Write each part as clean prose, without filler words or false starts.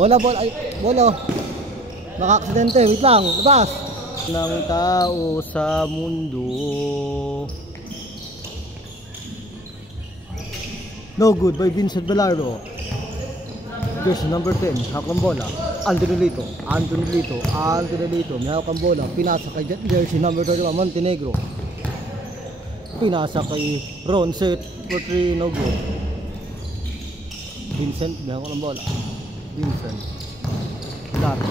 Bola, bola, ay, bola. Naka-aksidente, wait lang, labas. Ng tao sa mundo. No good by Vincent Velardo. Jersey number 10, hawak ng bola. Anthony Lito, may hawak ng bola. Pinasa kay jersey number 31, Montenegro. Pinasa kay Ronset for 3, no good. Vincent, may hawak ng bola. Vincent Velardo.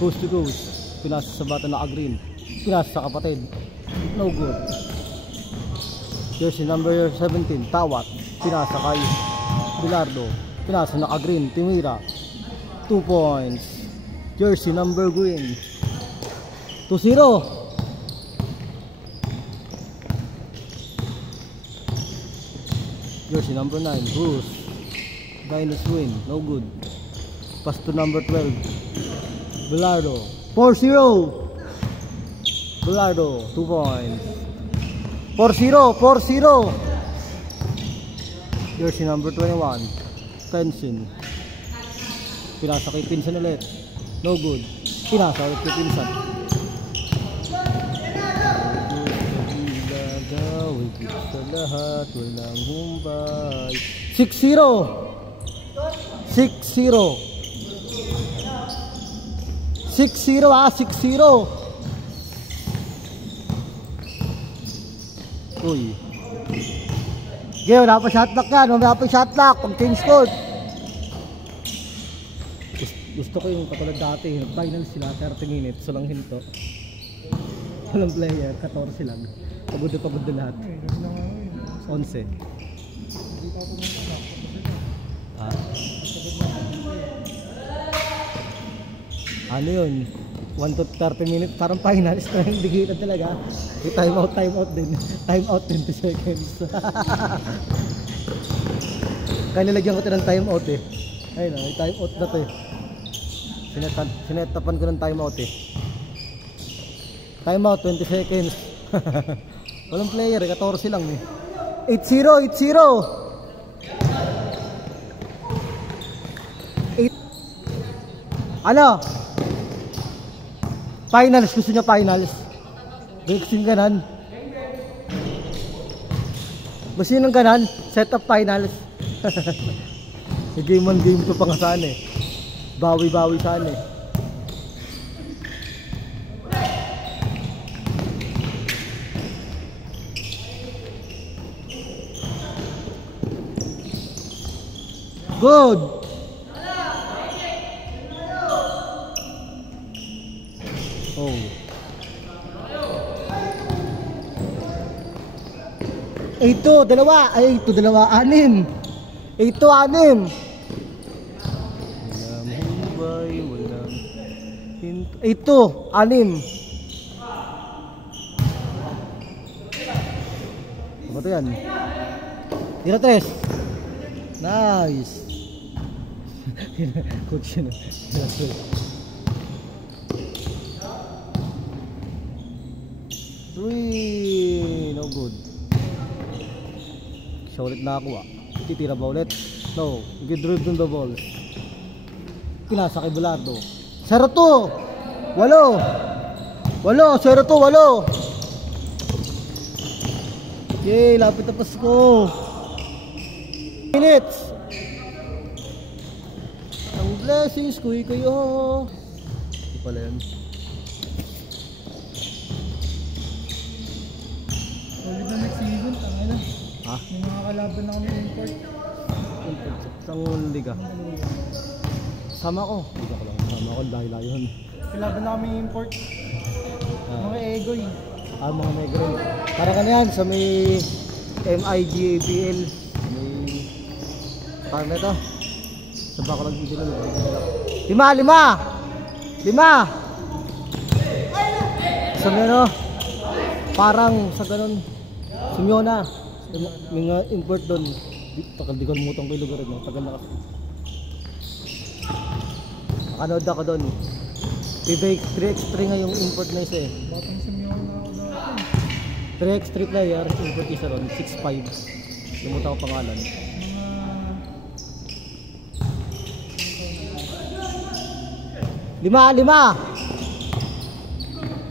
Coast to coast. Pinasa sa bata na green. Pinasa sa kapatid. No good. Jersey number 17, Tawat. Pinasa kay Velardo. Pinasa na green, Timira. 2 points. Jersey number green. 2-0. Jersey number 9, Bruce. Dinus win, no good. Pass to number 12, Velardo. 4-0. Velardo, 2 points. 4-0. Jersey number 21, Pensin. Pinasa kay Pinsan ulit. No good. Pinasa ulit kay Pinsan. Gagawin sa lahat, walang humbay. 6-0. 6-0 6-0. Uy. Okay, wala pa shot lock yan. Wala pa shot lock. Pag change code. Gusto ko yung katulad dati. Nag-final sila 30 minutes. Walang hinto. Walang player. 14 lang. Pagod na lahat. 11. Ano yun? 1 to 30 minutes. Parang finals. Hindi kita talaga. Time out din. Time out 20 seconds. Kaya nilagyan ko ito ng time out eh. Ayun o, time out na ito eh. Sinetapan ko ng time out eh. Time out 20 seconds. Walang player eh, 14 lang eh. 8-0. Ano? Finals, gusto niya finals. Gusto niya ganan. Gusto niya ng ganan. Set up finals. Game on game to pa nga saan eh. Bawi saan eh. Good. Oh. Ito, dalawa. 6. Walang hubay, walang hinto. 6. Ano ba ito yan? 3. Nice. Coach yun. 3. No good. Siya ulit nakakuha. Titira ba ulit? No. Gidrive the ball. Pinasa kay Velardo. 0-2. 8. 0-2. Yay, lapit na Pasko. Minutes. Ang blessings ko kayo. Hindi pala yan. Ulit na next season, tanga na. Ha? May mga kalaban na kami import. Saan liga? Sama ko. Liga ko lang. Sama ko dahil yun. Kalaban na kami import. Mga egoy. Mga negro. Parang ano yan sa may MIGAPL. May parang na ito. Sa bako lang dito lang. 5. Sa ano? Parang sa ganun. Sumyona. May nga import doon. Di ko lumutang ko yung lugar doon. Tagal na kasi. Nakanood ako doon. 3x3 nga yung import na isa eh. Batang Sumyona ako dati. 3x3 player, import isa ron, 6'5". Lumutang ko pangalan. 5.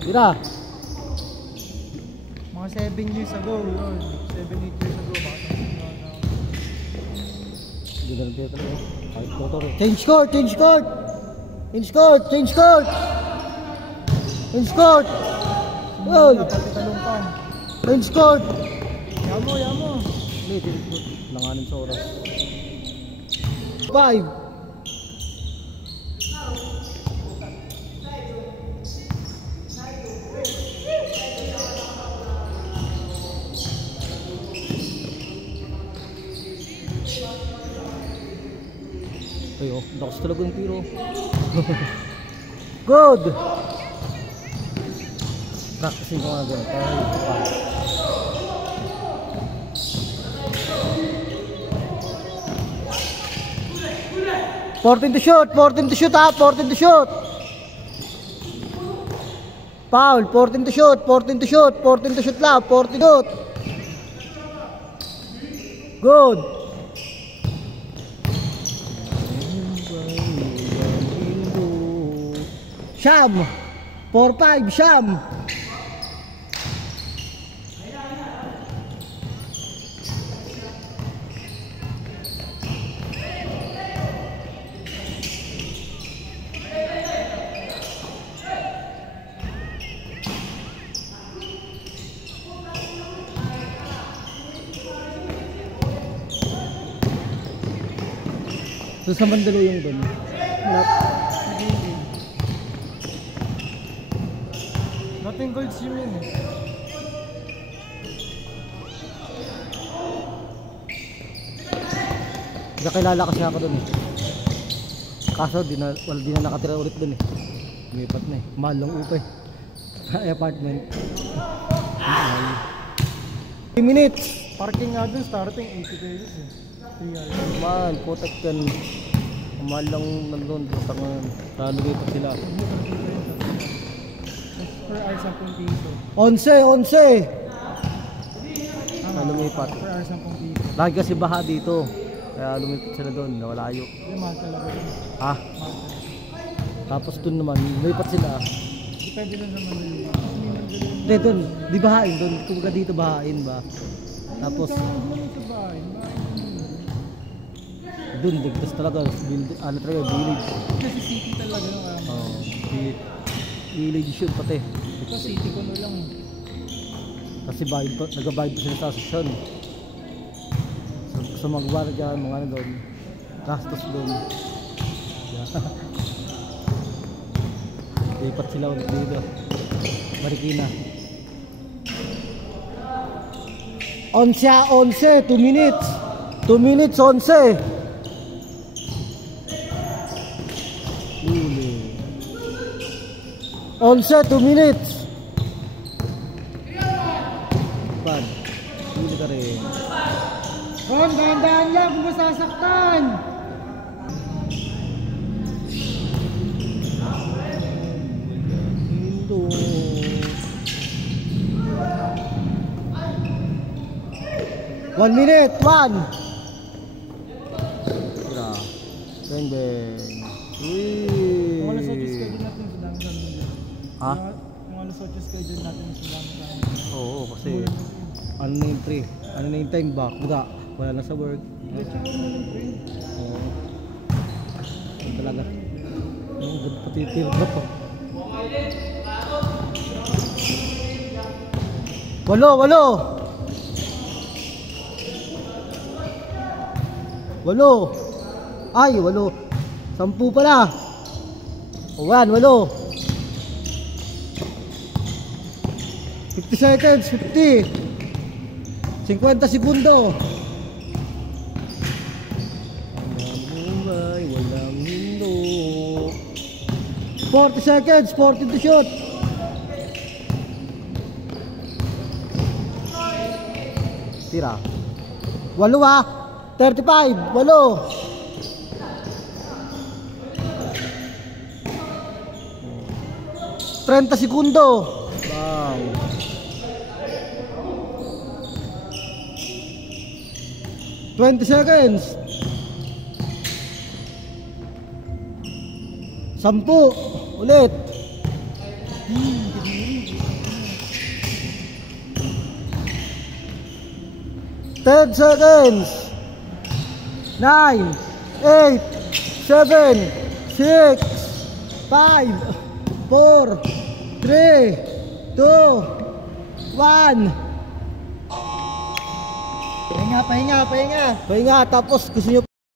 Tira. Mga 7 years ago, yun. 7-8 years ago, baka Hindi na rin talaga. Kahit motor. Change court! Change court! Change court! Change court! Change court! Goal! talumpang. Change court! Yamo, yamo. Hindi, change court. Langanin sa oras. 5. Ay, oh, lakas talaga ng tiro. Good! Practicing ko nga ganun. Para ito pa. Fourteen to shoot! 14 to shoot ha! 14 to shoot! Foul! 14 to shoot! 14 to shoot! 14 to shoot lang! 14 to shoot! Good! Sham! 4-5, Sham! So sa Mandaluyong doon. Nothing gold sim yun eh. Nakilala kasi ako doon eh. Kaso di na nakatira ulit doon eh. Lumipat na eh. Mahal lang upa eh. Sa apartment. 3 minutes. Parking nga dun, starting 80 pesos eh. 3 hours. Man, putak yan. Mahal lang nandun. Lumipat sila. Per hour 10 piso. 11. Tama. Lumipat. Per hour 10 piso. Lagi kasi baha dito. Kaya lumipat sila doon. Nawalayo. Hindi, mahal talaga yun. Ha? Mahal. Tapos doon naman, lumipat sila. Depende lang sa Mandaluyong. Hindi, doon. Di bahain doon. Kumbaga dito bahain ba? Tapos, doon, ligtas talaga. Ano talaga, village. Kasi city talaga yung Oo, village yun pati. ito city ko na lang. Kasi nag-abide pa sila sa sasyon. So mag-wala dyan, mga ano doon. Gastos doon. Lipat sila ulit dito. Marikina. 11, 2 minutes. 2 minutes, 11. Uli. 11, 2 minutes. Bad. Uli ka rin. Ron, dahan-dahan lang kung masasaktan. Hindo. 1 minute, 1. Tira. Bang bang. Yung alas 8 Uy. schedule natin sa dami-dami nila. Ha? Yung alas 8 schedule natin sa dami-dami. Oo, kasi ano na yung 3? Ano na yung time ba? Wala na sa work. Hindi, tsaka mo lang train. Oo. Ano talaga? Ang good pati tira pa. 8. 8. Ay, 8. 10 pala. O 1, 8. 50 seconds, 50. 50 segundo. Walang hindo. 40 seconds, 40 to shoot. Tira. 8 ah. 35, 8. 30 segundo. Bang. 20 seconds. 10. Ulit. 10 seconds. 9, 8, 7, 6, 5, 4, 3, 2, 1. Pahinga, pahinga, pahinga. Pahinga, tapos gusto nyo